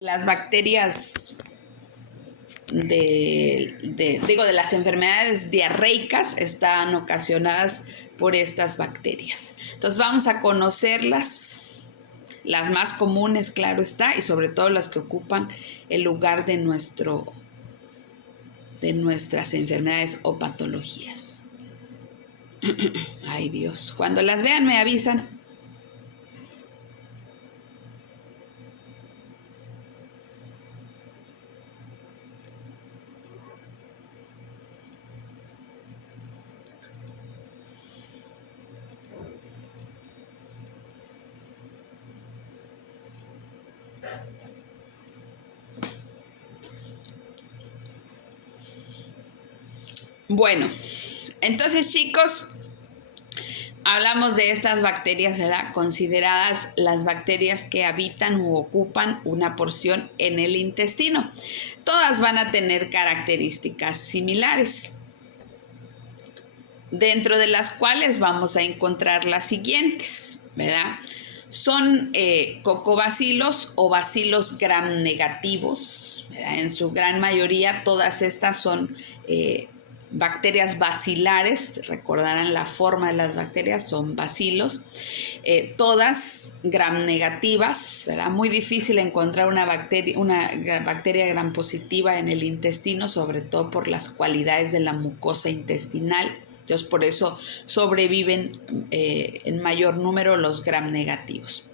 Las bacterias de las enfermedades diarreicas están ocasionadas por estas bacterias. Entonces vamos a conocerlas, las más comunes, claro está, y sobre todo las que ocupan el lugar de nuestras enfermedades o patologías. Ay Dios, cuando las vean me avisan. Bueno, entonces chicos, hablamos de estas bacterias, ¿verdad? Consideradas las bacterias que habitan u ocupan una porción en el intestino. Todas van a tener características similares, dentro de las cuales vamos a encontrar las siguientes, ¿verdad? Son cocobacilos o bacilos gram negativos, ¿verdad? En su gran mayoría todas estas son bacterias bacilares, recordarán la forma de las bacterias, son bacilos, todas gram negativas, ¿verdad? Muy difícil encontrar una bacteria gram positiva en el intestino, sobre todo por las cualidades de la mucosa intestinal. Entonces, por eso sobreviven en mayor número los gram negativos.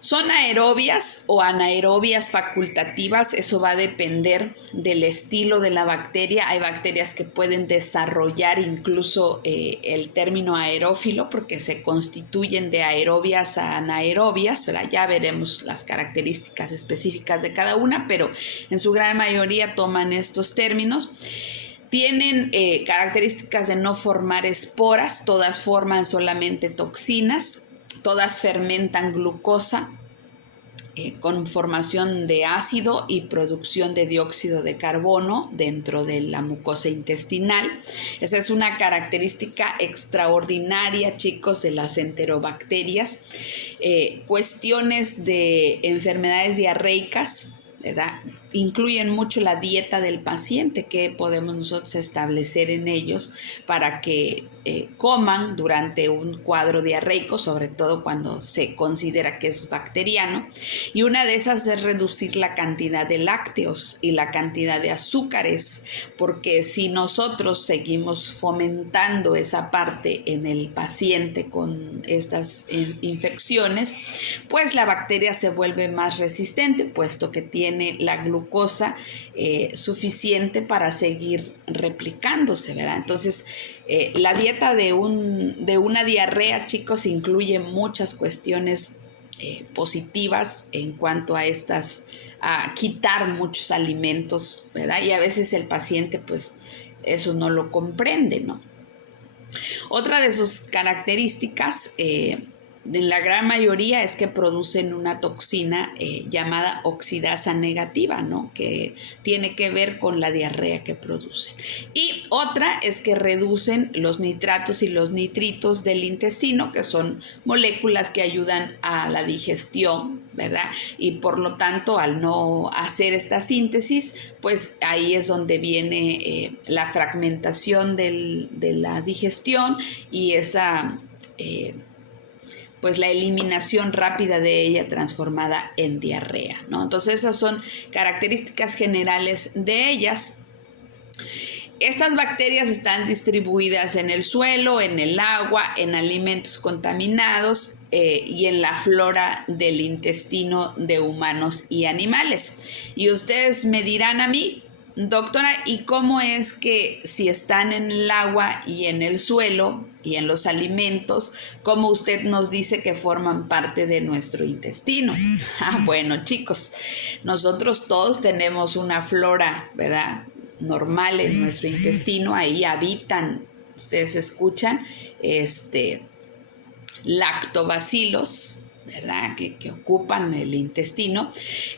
Son aerobias o anaerobias facultativas, eso va a depender del estilo de la bacteria. Hay bacterias que pueden desarrollar incluso el término aerófilo porque se constituyen de aerobias a anaerobias, ¿verdad? Ya veremos las características específicas de cada una, pero en su gran mayoría toman estos términos. Tienen características de no formar esporas, todas forman solamente toxinas, todas fermentan glucosa con formación de ácido y producción de dióxido de carbono dentro de la mucosa intestinal. Esa es una característica extraordinaria, chicos, de las enterobacterias. Cuestiones de enfermedades diarreicas, ¿verdad? Incluyen mucho la dieta del paciente que podemos nosotros establecer en ellos para que coman durante un cuadro diarreico, sobre todo cuando se considera que es bacteriano. Y una de esas es reducir la cantidad de lácteos y la cantidad de azúcares, porque si nosotros seguimos fomentando esa parte en el paciente con estas infecciones, pues la bacteria se vuelve más resistente, puesto que tiene la glucosa suficiente para seguir replicándose, ¿verdad? Entonces, la dieta de una diarrea, chicos, incluye muchas cuestiones positivas en cuanto a a quitar muchos alimentos, ¿verdad? Y a veces el paciente, pues, eso no lo comprende, ¿no? Otra de sus características, en la gran mayoría, es que producen una toxina llamada oxidasa negativa, ¿no? Que tiene que ver con la diarrea que producen. Y otra es que reducen los nitratos y los nitritos del intestino, que son moléculas que ayudan a la digestión, ¿verdad? Y por lo tanto, al no hacer esta síntesis, pues ahí es donde viene la fragmentación de la digestión y esa pues la eliminación rápida de ella transformada en diarrea, ¿no? Entonces esas son características generales de ellas. Estas bacterias están distribuidas en el suelo, en el agua, en alimentos contaminados y en la flora del intestino de humanos y animales. Y ustedes me dirán a mí, doctora, ¿y cómo es que si están en el agua y en el suelo y en los alimentos, cómo usted nos dice que forman parte de nuestro intestino? Bueno, chicos, nosotros todos tenemos una flora, ¿verdad?, normal en nuestro intestino. Ahí habitan, ustedes escuchan, lactobacilos, ¿verdad?, que ocupan el intestino.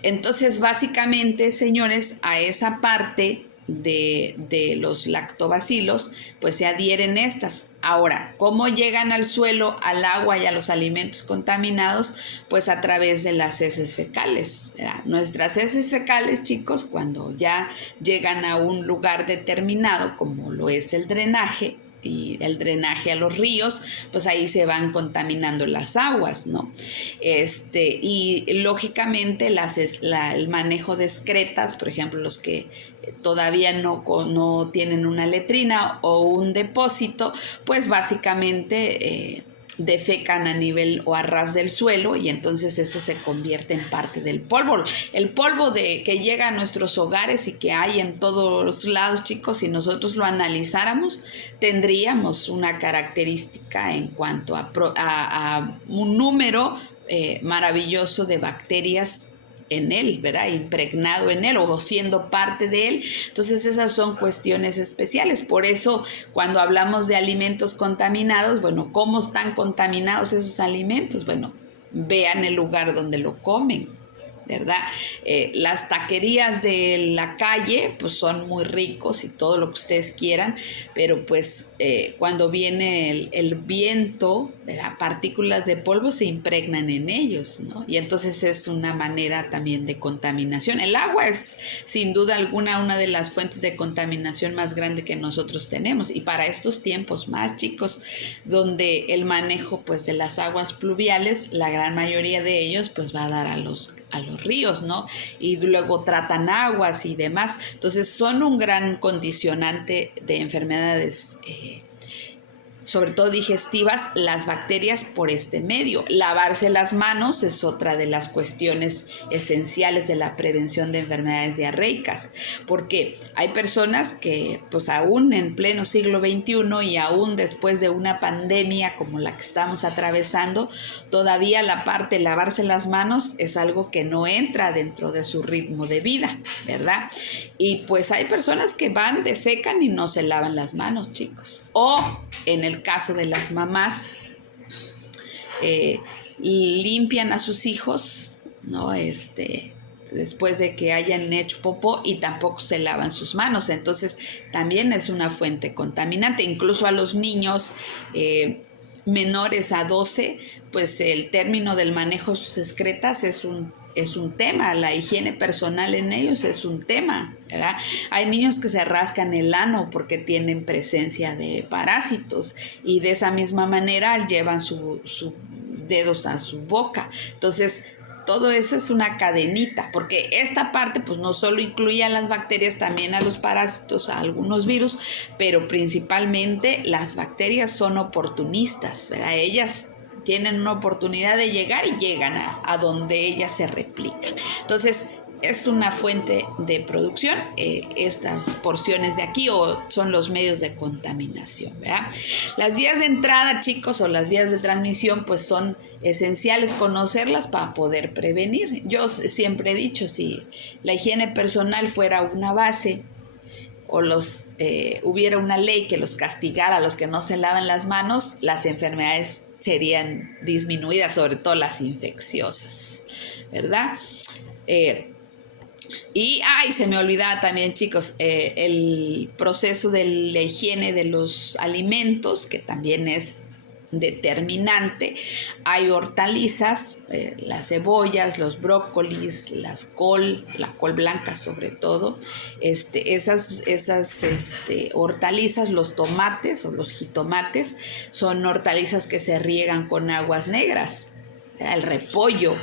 Entonces, básicamente, señores, a esa parte de los lactobacilos, pues se adhieren estas. Ahora, ¿cómo llegan al suelo, al agua y a los alimentos contaminados? Pues a través de las heces fecales, ¿verdad? Nuestras heces fecales, chicos, cuando ya llegan a un lugar determinado, como lo es el drenaje, y el drenaje a los ríos, pues ahí se van contaminando las aguas, ¿no? Y lógicamente el manejo de excretas, por ejemplo, los que todavía no tienen una letrina o un depósito, pues básicamente defecan a nivel o a ras del suelo, y entonces eso se convierte en parte del polvo. El polvo que llega a nuestros hogares y que hay en todos lados, chicos, si nosotros lo analizáramos, tendríamos una característica en cuanto a un número maravilloso de bacterias en él, ¿verdad? Impregnado en él o siendo parte de él. Entonces esas son cuestiones especiales. Por eso cuando hablamos de alimentos contaminados, bueno, ¿cómo están contaminados esos alimentos? Bueno, vean el lugar donde lo comen, ¿verdad? Las taquerías de la calle pues son muy ricos y todo lo que ustedes quieran, pero pues cuando viene el viento, ¿verdad? Partículas de polvo se impregnan en ellos, ¿no? Y entonces es una manera también de contaminación. El agua es sin duda alguna una de las fuentes de contaminación más grande que nosotros tenemos, y para estos tiempos más, chicos, donde el manejo pues de las aguas pluviales, la gran mayoría de ellos pues va a dar a los ríos, ¿no? Y luego tratan aguas y demás. Entonces son un gran condicionante de enfermedades, sobre todo digestivas, las bacterias por este medio. Lavarse las manos es otra de las cuestiones esenciales de la prevención de enfermedades diarreicas, porque hay personas que pues aún en pleno siglo XXI y aún después de una pandemia como la que estamos atravesando, todavía la parte de lavarse las manos es algo que no entra dentro de su ritmo de vida, ¿verdad? Y pues hay personas que van, defecan y no se lavan las manos, chicos. O en el caso de las mamás, limpian a sus hijos, ¿no? Después de que hayan hecho popó, y tampoco se lavan sus manos. Entonces también es una fuente contaminante. Incluso a los niños menores a 12, pues el término del manejo de sus excretas es un tema. La higiene personal en ellos es un tema, ¿verdad? Hay niños que se rascan el ano porque tienen presencia de parásitos, y de esa misma manera llevan sus dedos a su boca. Entonces todo eso es una cadenita, porque esta parte pues no solo incluye a las bacterias, también a los parásitos, a algunos virus, pero principalmente las bacterias son oportunistas, ¿verdad? Ellas tienen una oportunidad de llegar y llegan a donde ellas se replican. Entonces es una fuente de producción, estas porciones de aquí, o son los medios de contaminación, ¿verdad? Las vías de entrada, chicos, o las vías de transmisión, pues son esenciales conocerlas para poder prevenir. Yo siempre he dicho, si la higiene personal fuera una base, o hubiera una ley que los castigara a los que no se lavan las manos, las enfermedades serían disminuidas, sobre todo las infecciosas, ¿verdad? Y se me olvidaba también, chicos, el proceso de la higiene de los alimentos, que también es determinante. Hay hortalizas, las cebollas, los brócolis, la col blanca sobre todo, esas hortalizas, los tomates o los jitomates, son hortalizas que se riegan con aguas negras. El repollo,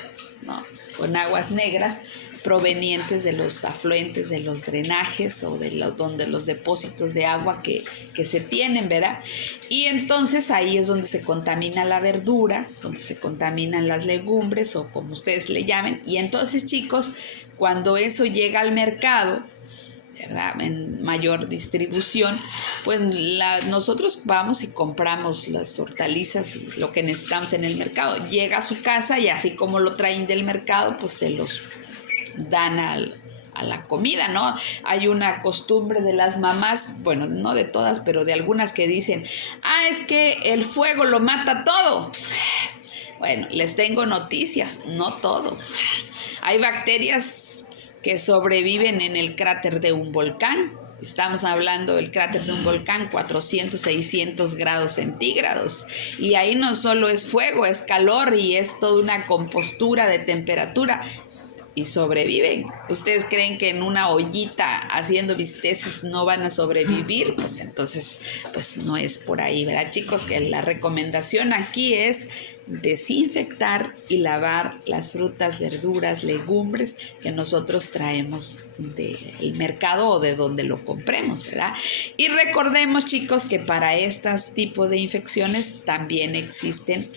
¿no? Con aguas negras, provenientes de los afluentes, de los drenajes o donde los depósitos de agua que se tienen, ¿verdad? Y entonces ahí es donde se contamina la verdura, donde se contaminan las legumbres, o como ustedes le llamen. Y entonces, chicos, cuando eso llega al mercado, ¿verdad?, en mayor distribución, pues nosotros vamos y compramos las hortalizas y lo que necesitamos en el mercado. Llega a su casa y así como lo traen del mercado, pues se los dan a la comida, ¿no? Hay una costumbre de las mamás, bueno, no de todas, pero de algunas, que dicen, es que el fuego lo mata todo. Bueno, les tengo noticias, no todo. Hay bacterias que sobreviven en el cráter de un volcán, Estamos hablando del cráter de un volcán, 400, 600 grados centígrados. Y ahí no solo es fuego, es calor y es toda una compostura de temperatura. Y sobreviven. ¿Ustedes creen que en una ollita haciendo bisteces no van a sobrevivir? Pues entonces, pues no es por ahí, ¿verdad, chicos? Que la recomendación aquí es desinfectar y lavar las frutas, verduras, legumbres que nosotros traemos del mercado o de donde lo compremos, ¿verdad? Y recordemos, chicos, que para estos tipos de infecciones también existen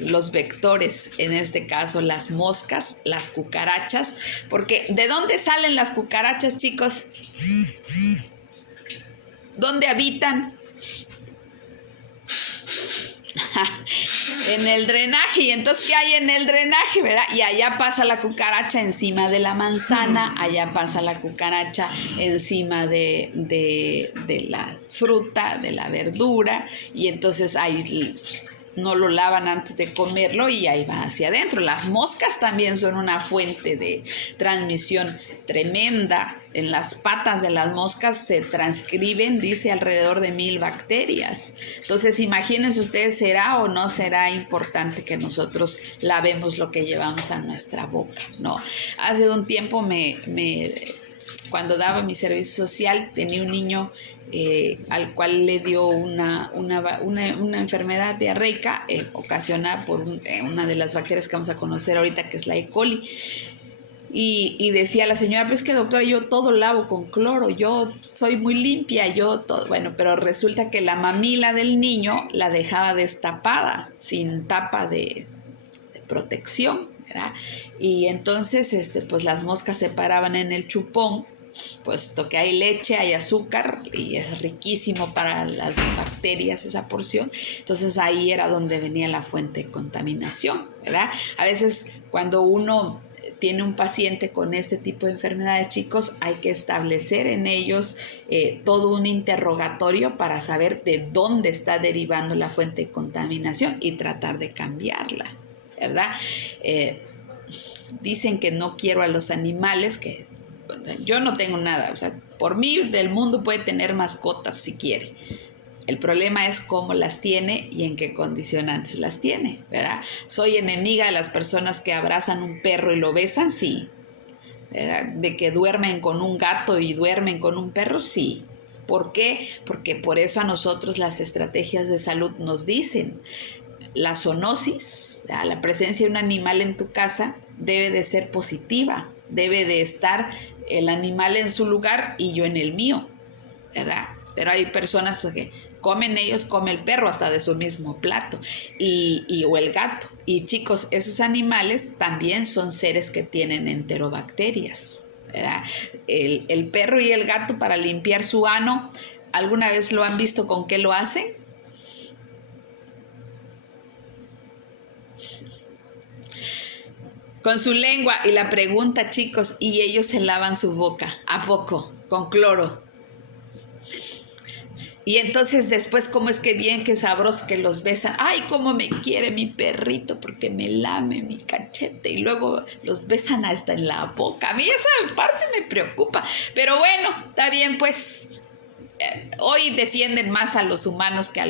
los vectores, en este caso las moscas, las cucarachas, porque ¿de dónde salen las cucarachas, chicos? ¿Dónde habitan? En el drenaje. Y entonces, ¿qué hay en el drenaje, verdad? Y allá pasa la cucaracha encima de la manzana, allá pasa la cucaracha encima de la fruta, de la verdura, y entonces ahí no lo lavan antes de comerlo y ahí va hacia adentro. Las moscas también son una fuente de transmisión tremenda. En las patas de las moscas se transcriben, dice, alrededor de 1000 bacterias. Entonces, imagínense ustedes, ¿será o no será importante que nosotros lavemos lo que llevamos a nuestra boca? No. Hace un tiempo cuando daba mi servicio social, tenía un niño al cual le dio una enfermedad diarreica ocasionada por una de las bacterias que vamos a conocer ahorita, que es la E. coli. Y decía la señora, pues que doctora, yo todo lavo con cloro, yo soy muy limpia, yo todo. Bueno, pero resulta que la mamila del niño la dejaba destapada, sin tapa de protección, ¿verdad? Y entonces pues las moscas se paraban en el chupón, puesto que hay leche, hay azúcar y es riquísimo para las bacterias esa porción. Entonces ahí era donde venía la fuente de contaminación, ¿verdad? A veces cuando uno tiene un paciente con este tipo de enfermedades, chicos, hay que establecer en ellos todo un interrogatorio para saber de dónde está derivando la fuente de contaminación y tratar de cambiarla, ¿verdad? Dicen que no quiero a los animales, que yo no tengo nada, o sea, por mí del mundo puede tener mascotas si quiere. El problema es cómo las tiene y en qué condicionantes las tiene, ¿verdad? ¿Soy enemiga de las personas que abrazan un perro y lo besan? Sí. ¿Verdad? ¿De que duermen con un gato y duermen con un perro? Sí. ¿Por qué? Porque por eso a nosotros las estrategias de salud nos dicen, la zoonosis, la presencia de un animal en tu casa debe de ser positiva, debe de estar el animal en su lugar y yo en el mío, ¿verdad? Pero hay personas que comen ellos, come el perro hasta de su mismo plato o el gato. Y chicos, esos animales también son seres que tienen enterobacterias, ¿verdad? El perro y el gato, para limpiar su ano, ¿alguna vez lo han visto con qué lo hacen? Con su lengua. Y la pregunta, chicos, y ellos se lavan su boca, ¿a poco? Con cloro. Y entonces después, ¿cómo es que bien, qué sabroso que los besan? ¡Ay, cómo me quiere mi perrito! Porque me lame mi cachete. Y luego los besan hasta en la boca. A mí esa parte me preocupa. Pero bueno, está bien, pues. Hoy defienden más a los humanos que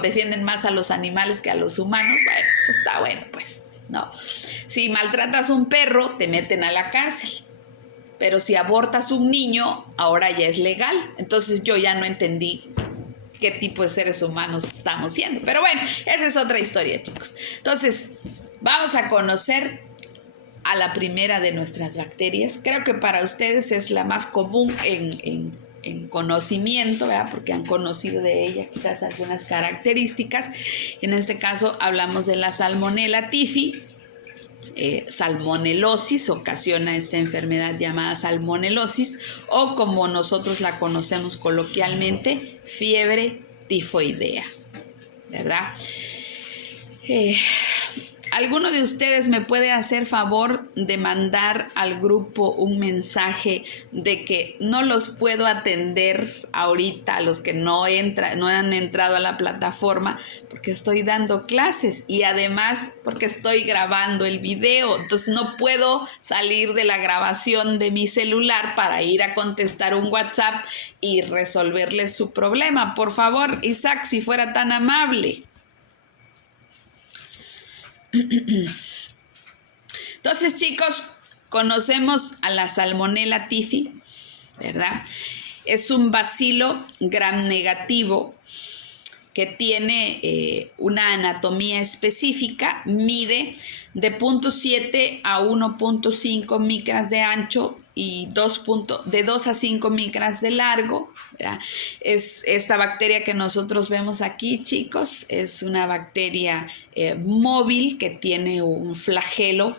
defienden más a los animales que a los humanos. Bueno, pues está bueno, pues. No. Si maltratas a un perro, te meten a la cárcel. Pero si abortas un niño, ahora ya es legal. Entonces yo ya no entendí qué tipo de seres humanos estamos siendo. Pero bueno, esa es otra historia, chicos. Entonces, vamos a conocer a la primera de nuestras bacterias. Creo que para ustedes es la más común en conocimiento, ¿verdad? Porque han conocido de ella quizás algunas características. En este caso hablamos de la Salmonella typhi. Salmonelosis ocasiona esta enfermedad llamada salmonelosis, o como nosotros la conocemos coloquialmente, fiebre tifoidea, ¿verdad? ¿Alguno de ustedes me puede hacer favor de mandar al grupo un mensaje de que no los puedo atender ahorita, a los que no han entrado a la plataforma, porque estoy dando clases y además porque estoy grabando el video? Entonces no puedo salir de la grabación de mi celular para ir a contestar un WhatsApp y resolverles su problema. Por favor, Isaac, si fuera tan amable. Entonces, chicos, conocemos a la Salmonella typhi, ¿verdad? Es un bacilo gram negativo que tiene una anatomía específica, mide de 0.7 a 1.5 micras de ancho y de 2 a 5 micras de largo, ¿verdad? Es esta bacteria que nosotros vemos aquí, chicos, es una bacteria móvil que tiene un flagelo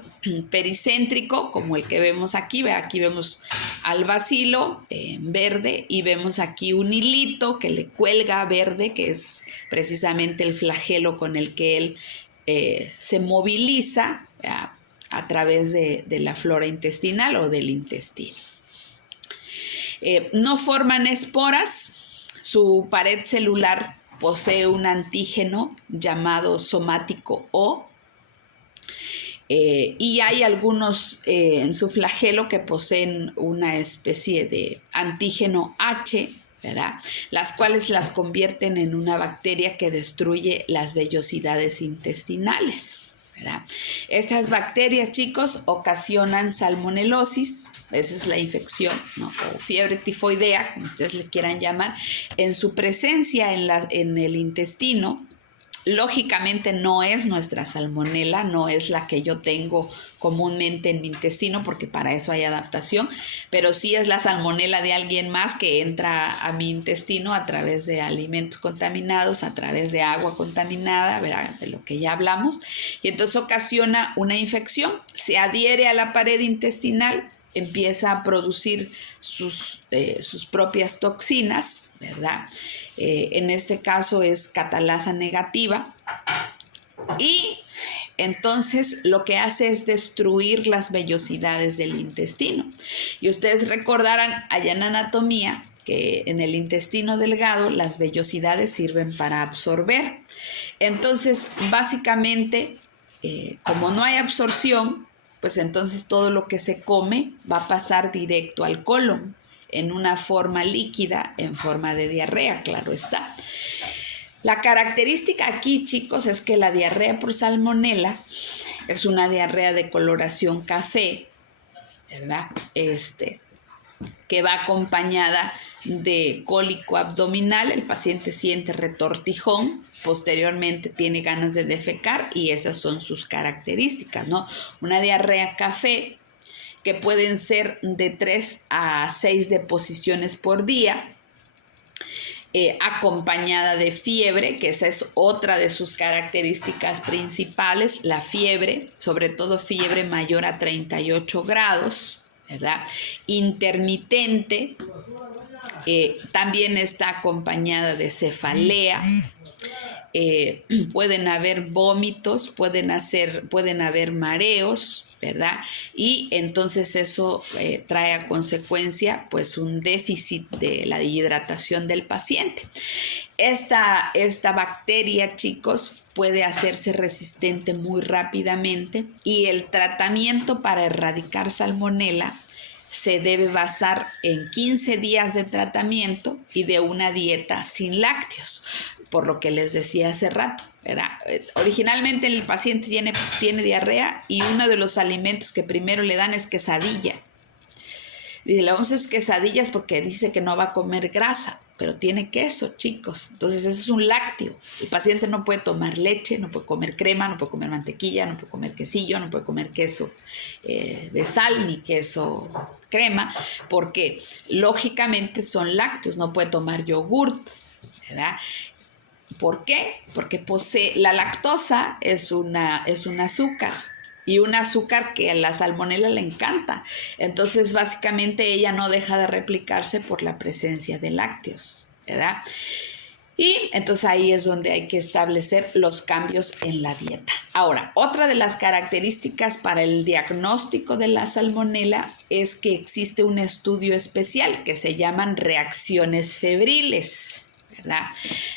pericéntrico como el que vemos aquí. Aquí vemos al bacilo verde y vemos aquí un hilito que le cuelga verde, que es precisamente el flagelo con el que él se moviliza a través de la flora intestinal o del intestino. No forman esporas, su pared celular posee un antígeno llamado somático O, y hay algunos en su flagelo que poseen una especie de antígeno H, ¿verdad? Las cuales las convierten en una bacteria que destruye las vellosidades intestinales, ¿verdad? Estas bacterias, chicos, ocasionan salmonelosis, esa es la infección, ¿no? O fiebre tifoidea, como ustedes le quieran llamar, en su presencia en el intestino. Lógicamente no es nuestra salmonela, no es la que yo tengo comúnmente en mi intestino, porque para eso hay adaptación, pero sí es la salmonela de alguien más que entra a mi intestino a través de alimentos contaminados, a través de agua contaminada, ¿verdad? De lo que ya hablamos, y entonces ocasiona una infección, se adhiere a la pared intestinal, empieza a producir sus propias toxinas, ¿verdad? En este caso es catalasa negativa, y entonces lo que hace es destruir las vellosidades del intestino. Y ustedes recordarán allá en anatomía que en el intestino delgado las vellosidades sirven para absorber. Entonces, básicamente, como no hay absorción, pues entonces todo lo que se come va a pasar directo al colon en una forma líquida, en forma de diarrea, claro está. La característica aquí, chicos, es que la diarrea por salmonela es una diarrea de coloración café, ¿verdad? Que va acompañada de cólico abdominal, el paciente siente retortijón, posteriormente tiene ganas de defecar y esas son sus características, ¿no? Una diarrea café que pueden ser de 3 a 6 deposiciones por día, acompañada de fiebre, que esa es otra de sus características principales, la fiebre, sobre todo fiebre mayor a 38 grados, ¿verdad? Intermitente, también está acompañada de cefalea, pueden haber vómitos, pueden haber mareos, ¿verdad? Y entonces eso trae a consecuencia pues un déficit de la hidratación del paciente. Esta bacteria, chicos, puede hacerse resistente muy rápidamente y el tratamiento para erradicar salmonela se debe basar en 15 días de tratamiento y de una dieta sin lácteos, por lo que les decía hace rato, ¿verdad? Originalmente el paciente tiene diarrea y uno de los alimentos que primero le dan es quesadilla. Dice, le vamos a hacer quesadillas porque dice que no va a comer grasa, pero tiene queso, chicos. Entonces eso es un lácteo. El paciente no puede tomar leche, no puede comer crema, no puede comer mantequilla, no puede comer quesillo, no puede comer queso de sal ni queso crema, porque lógicamente son lácteos, no puede tomar yogurt, ¿verdad? ¿Por qué? Porque la lactosa es un azúcar, y un azúcar que a la salmonela le encanta. Entonces, básicamente ella no deja de replicarse por la presencia de lácteos, ¿verdad? Y entonces ahí es donde hay que establecer los cambios en la dieta. Ahora, otra de las características para el diagnóstico de la salmonela es que existe un estudio especial que se llaman reacciones febriles, ¿verdad?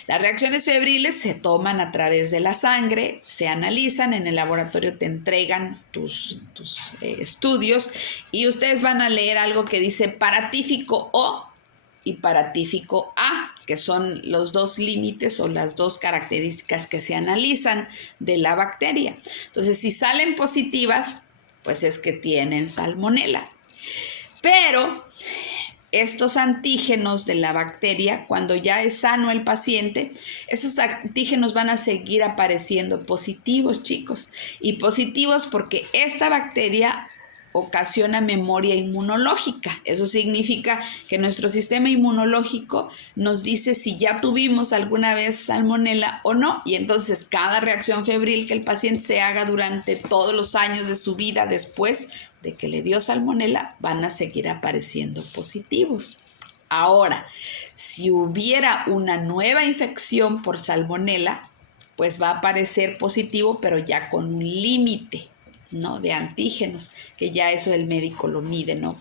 Las reacciones febriles se toman a través de la sangre, se analizan, en el laboratorio te entregan tus estudios y ustedes van a leer algo que dice paratífico O y paratífico A, que son los dos límites o las dos características que se analizan de la bacteria. Entonces, si salen positivas, pues es que tienen salmonela. Pero estos antígenos de la bacteria, cuando ya es sano el paciente, esos antígenos van a seguir apareciendo positivos, chicos. Y positivos porque esta bacteria ocasiona memoria inmunológica. Eso significa que nuestro sistema inmunológico nos dice si ya tuvimos alguna vez salmonela o no. Y entonces cada reacción febril que el paciente se haga durante todos los años de su vida después de que le dio salmonela, van a seguir apareciendo positivos. Ahora, si hubiera una nueva infección por salmonela, pues va a aparecer positivo, pero ya con un límite, ¿no?, de antígenos, que ya eso el médico lo mide, ¿no?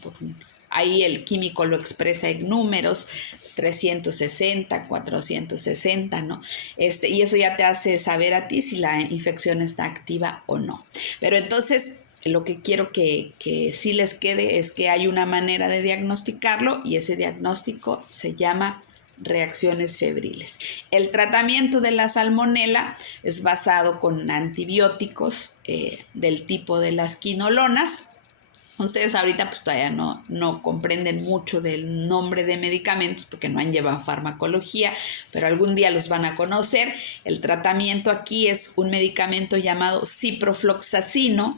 Ahí el químico lo expresa en números, 360, 460, ¿no? Y eso ya te hace saber a ti si la infección está activa o no. Pero entonces, lo que quiero que sí les quede es que hay una manera de diagnosticarlo y ese diagnóstico se llama reacciones febriles. El tratamiento de la salmonela es basado con antibióticos del tipo de las quinolonas. Ustedes ahorita pues todavía no comprenden mucho del nombre de medicamentos porque no han llevado farmacología, pero algún día los van a conocer. El tratamiento aquí es un medicamento llamado ciprofloxacino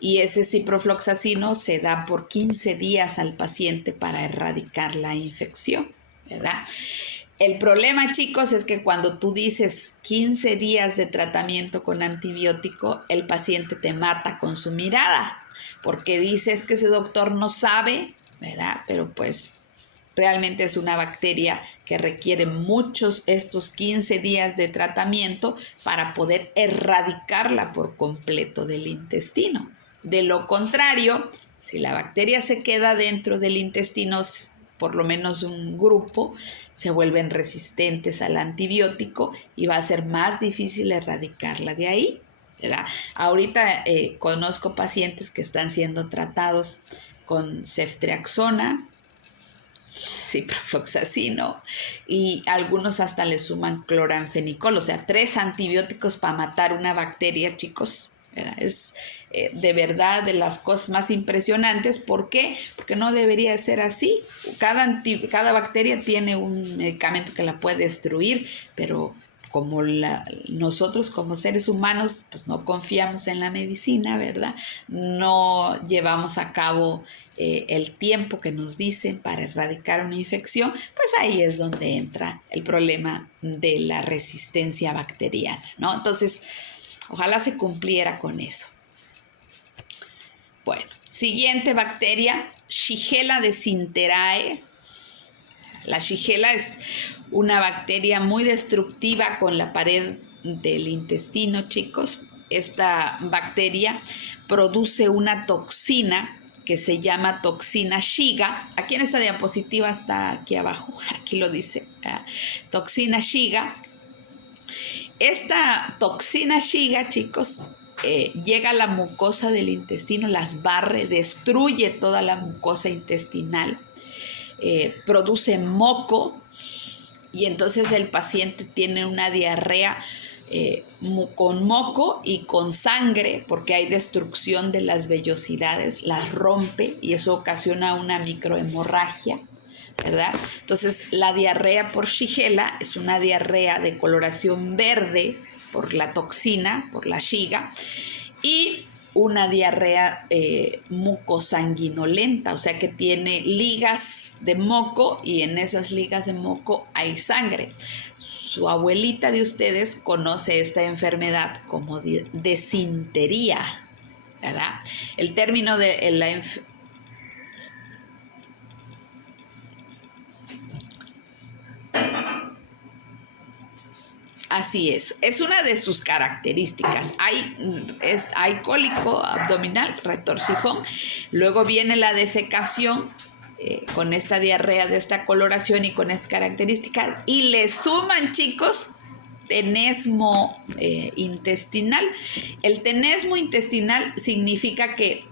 y ese ciprofloxacino se da por 15 días al paciente para erradicar la infección, ¿verdad? El problema, chicos, es que cuando tú dices 15 días de tratamiento con antibiótico, el paciente te mata con su mirada, porque dices que ese doctor no sabe, ¿verdad? Pero pues realmente es una bacteria que requiere muchos estos 15 días de tratamiento para poder erradicarla por completo del intestino. De lo contrario, si la bacteria se queda dentro del intestino, por lo menos un grupo, se vuelven resistentes al antibiótico y va a ser más difícil erradicarla de ahí, ¿verdad? Ahorita conozco pacientes que están siendo tratados con ceftriaxona, ciprofloxacino y algunos hasta le suman cloranfenicol, o sea, 3 antibióticos para matar una bacteria, chicos. Es de verdad de las cosas más impresionantes. ¿Por qué? Porque no debería ser así. Cada bacteria tiene un medicamento que la puede destruir, pero como nosotros como seres humanos pues no confiamos en la medicina, ¿verdad? No llevamos a cabo el tiempo que nos dicen para erradicar una infección, pues ahí es donde entra el problema de la resistencia bacteriana, ¿no? Entonces, ojalá se cumpliera con eso. Bueno, siguiente bacteria, Shigella desinterae. La Shigella es una bacteria muy destructiva con la pared del intestino, chicos. Esta bacteria produce una toxina que se llama toxina Shiga. Aquí en esta diapositiva está aquí abajo, aquí lo dice, toxina Shiga. Esta toxina Shiga, chicos, llega a la mucosa del intestino, las barre, destruye toda la mucosa intestinal, produce moco y entonces el paciente tiene una diarrea con moco y con sangre porque hay destrucción de las vellosidades, las rompe y eso ocasiona una microhemorragia, ¿verdad? Entonces la diarrea por Shigella es una diarrea de coloración verde por la toxina, por la Shiga, y una diarrea mucosanguinolenta, o sea que tiene ligas de moco y en esas ligas de moco hay sangre. Su abuelita de ustedes conoce esta enfermedad como desintería, ¿verdad? El término de la Así es una de sus características. Hay cólico abdominal, retorcijón, luego viene la defecación con esta diarrea de esta coloración y con estas características, y le suman, chicos, tenesmo intestinal. El tenesmo intestinal significa que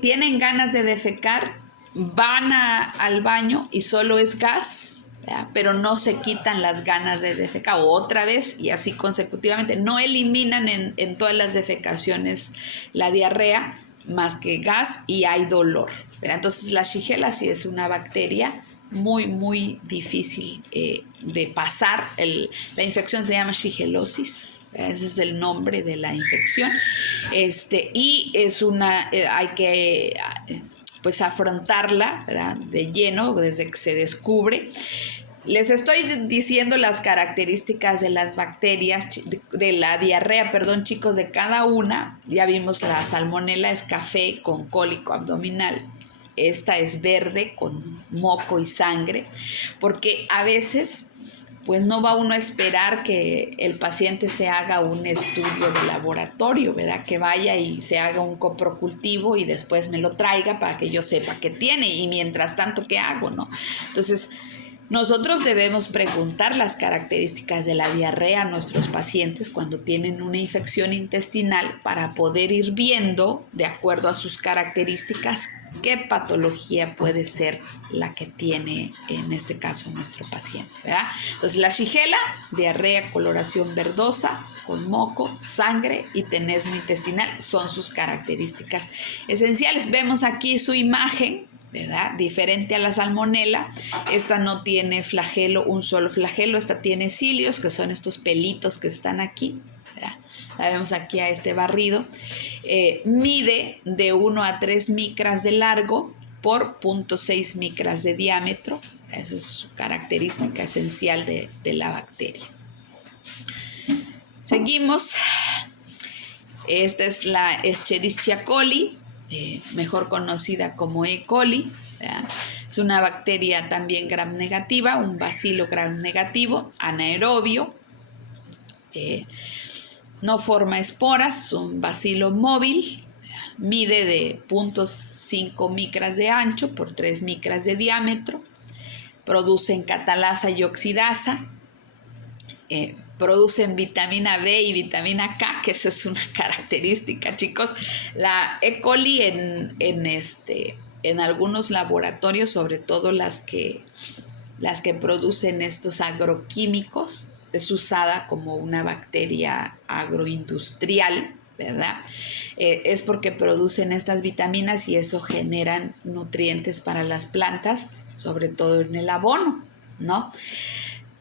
tienen ganas de defecar, van al baño y solo es gas, ¿verdad? Pero no se quitan las ganas de defecar otra vez y así consecutivamente. No eliminan en todas las defecaciones la diarrea más que gas y hay dolor, ¿verdad? Entonces la Shigella sí es una bacteria muy, muy difícil de pasar. La infección se llama shigellosis, ese es el nombre de la infección, y es hay que pues afrontarla, ¿verdad?, de lleno desde que se descubre. Les estoy diciendo las características de las bacterias, de la diarrea, perdón, chicos, de cada una. Ya vimos la salmonela es café con cólico abdominal. Esta es verde con moco y sangre, porque a veces pues no va uno a esperar que el paciente se haga un estudio de laboratorio, ¿verdad? Que vaya y se haga un coprocultivo y después me lo traiga para que yo sepa qué tiene y mientras tanto, ¿qué hago, no? Entonces, nosotros debemos preguntar las características de la diarrea a nuestros pacientes cuando tienen una infección intestinal para poder ir viendo, de acuerdo a sus características, qué patología puede ser la que tiene, en este caso, nuestro paciente, ¿verdad? Entonces, la Shigella, diarrea, coloración verdosa, con moco, sangre y tenesmo intestinal son sus características esenciales. Vemos aquí su imagen, ¿verdad? Diferente a la salmonela, esta no tiene flagelo, un solo flagelo, esta tiene cilios, que son estos pelitos que están aquí, ¿verdad? La vemos aquí a este barrido. Mide de 1 a 3 micras de largo por 0.6 micras de diámetro. Esa es su característica esencial de la bacteria. Seguimos. Esta es la Escherichia coli, mejor conocida como E. coli, ¿verdad? Es una bacteria también gram negativa, un bacilo gram negativo, anaerobio, no forma esporas, es un bacilo móvil, mide de 0.5 micras de ancho por 3 micras de diámetro, producen catalasa y oxidasa, producen vitamina B y vitamina K, que esa es una característica, chicos. La E. coli en algunos laboratorios, sobre todo las que producen estos agroquímicos, es usada como una bacteria agroindustrial, ¿verdad? Es porque producen estas vitaminas y eso generan nutrientes para las plantas, sobre todo en el abono, ¿no?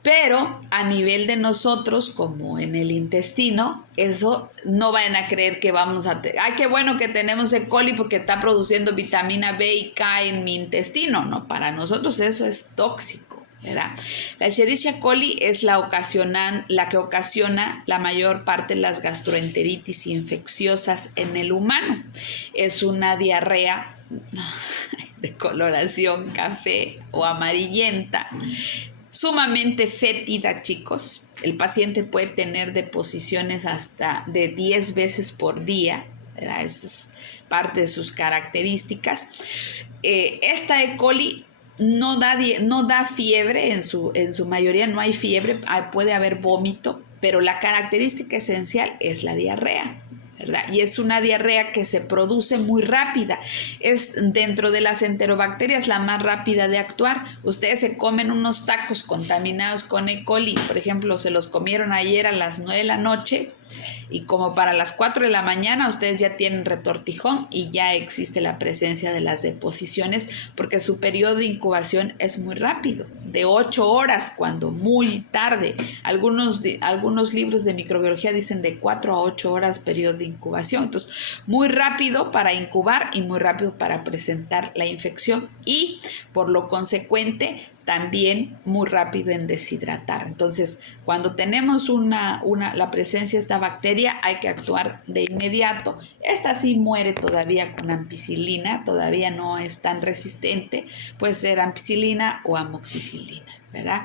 Pero a nivel de nosotros, como en el intestino, eso no vayan a creer que vamos a... ¡Ay, qué bueno que tenemos E. coli porque está produciendo vitamina B y K en mi intestino! No, para nosotros eso es tóxico, ¿verdad? La Escherichia coli es la que ocasiona la mayor parte de las gastroenteritis infecciosas en el humano. Es una diarrea de coloración café o amarillenta, sumamente fétida, chicos. El paciente puede tener deposiciones hasta de 10 veces por día, ¿verdad? Esa es parte de sus características. Esta E. coli no da fiebre, en su mayoría no hay fiebre, puede haber vómito, pero la característica esencial es la diarrea, ¿verdad? Y es una diarrea que se produce muy rápida. Es dentro de las enterobacterias la más rápida de actuar. Ustedes se comen unos tacos contaminados con E. coli, por ejemplo, se los comieron ayer a las 9 de la noche y como para las 4 de la mañana ustedes ya tienen retortijón y ya existe la presencia de las deposiciones porque su periodo de incubación es muy rápido, de 8 horas cuando muy tarde. Algunos libros de microbiología dicen de 4 a 8 horas periodo de incubación. Entonces, muy rápido para incubar y muy rápido para presentar la infección y, por lo consecuente, también muy rápido en deshidratar. Entonces, cuando tenemos la presencia de esta bacteria, hay que actuar de inmediato. Esta sí muere todavía con ampicilina, todavía no es tan resistente, puede ser ampicilina o amoxicilina, ¿verdad?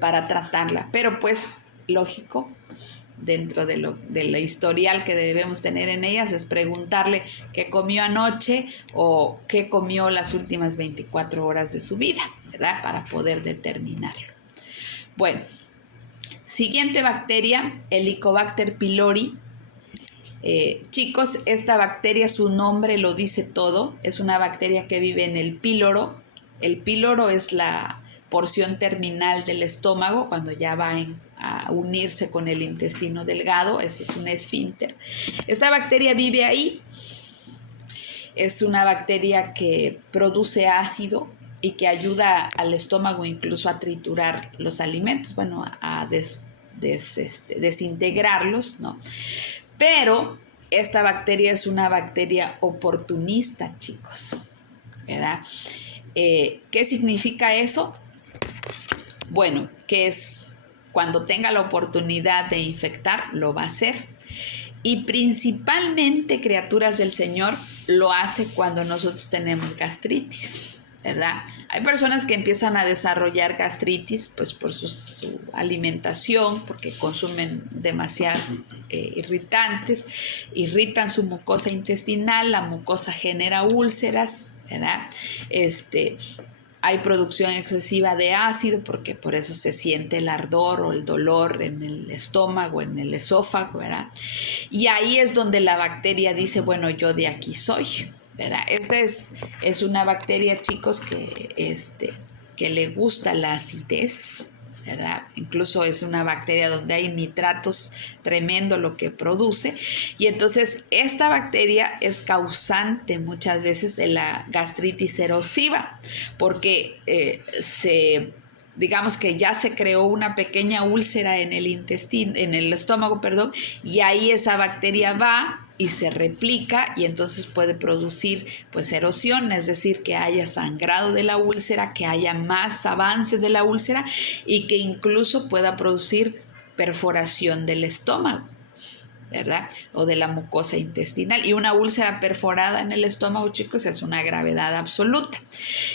Para tratarla. Pero pues lógico, dentro de la historial que debemos tener en ellas, es preguntarle qué comió anoche o qué comió las últimas 24 horas de su vida, ¿verdad? Para poder determinarlo. Bueno, siguiente bacteria, Helicobacter pylori. Chicos, esta bacteria, su nombre lo dice todo. Es una bacteria que vive en el píloro. El píloro es la porción terminal del estómago, cuando ya va a unirse con el intestino delgado. Este es un esfínter. Esta bacteria vive ahí. Es una bacteria que produce ácido y que ayuda al estómago incluso a triturar los alimentos, bueno, a desintegrarlos, ¿no? Pero esta bacteria es una bacteria oportunista, chicos, ¿verdad? ¿Qué significa eso? Bueno, que es cuando tenga la oportunidad de infectar, lo va a hacer. Y principalmente, criaturas del Señor, lo hace cuando nosotros tenemos gastritis, ¿verdad? Hay personas que empiezan a desarrollar gastritis pues por su alimentación, porque consumen demasiados irritantes, irritan su mucosa intestinal, la mucosa genera úlceras, ¿verdad? Hay producción excesiva de ácido, porque por eso se siente el ardor o el dolor en el estómago, en el esófago, ¿verdad? Y ahí es donde la bacteria dice, bueno, yo de aquí soy, ¿verdad? Esta es una bacteria, chicos, que le gusta la acidez, ¿verdad? Incluso es una bacteria donde hay nitratos, tremendo lo que produce. Y entonces esta bacteria es causante muchas veces de la gastritis erosiva, porque digamos que ya se creó una pequeña úlcera en el intestino, en el estómago, perdón, y ahí esa bacteria va y se replica y entonces puede producir pues erosión, es decir, que haya sangrado de la úlcera, que haya más avance de la úlcera y que incluso pueda producir perforación del estómago, ¿verdad? O de la mucosa intestinal. Y una úlcera perforada en el estómago, chicos, es una gravedad absoluta.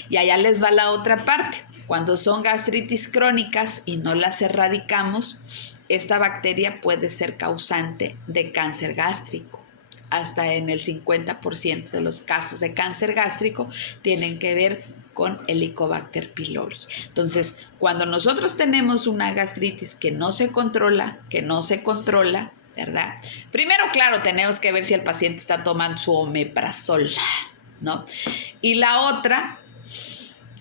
Y allá les va la otra parte. Cuando son gastritis crónicas y no las erradicamos, esta bacteria puede ser causante de cáncer gástrico. Hasta en el 50% de los casos de cáncer gástrico tienen que ver con Helicobacter pylori. Entonces, cuando nosotros tenemos una gastritis que no se controla, ¿verdad? Primero, claro, tenemos que ver si el paciente está tomando su omeprazol, ¿no? Y la otra,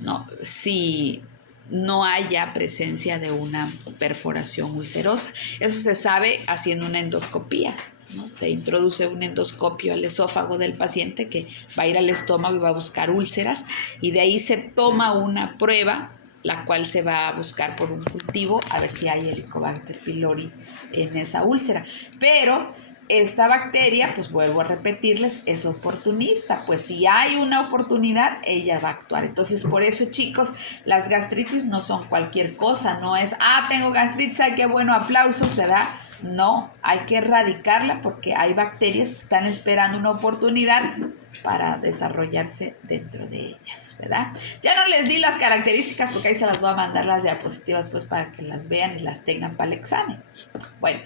¿no? Si no haya presencia de una perforación ulcerosa. Eso se sabe haciendo una endoscopía, ¿no? Se introduce un endoscopio al esófago del paciente que va a ir al estómago y va a buscar úlceras, y de ahí se toma una prueba, la cual se va a buscar por un cultivo a ver si hay Helicobacter pylori en esa úlcera. Pero esta bacteria, pues vuelvo a repetirles, es oportunista. Pues si hay una oportunidad, ella va a actuar. Entonces, por eso, chicos, las gastritis no son cualquier cosa. No es, tengo gastritis, ay, qué bueno, aplausos, ¿verdad? No, hay que erradicarla porque hay bacterias que están esperando una oportunidad para desarrollarse dentro de ellas, ¿verdad? Ya no les di las características porque ahí se las voy a mandar las diapositivas pues para que las vean y las tengan para el examen. Bueno,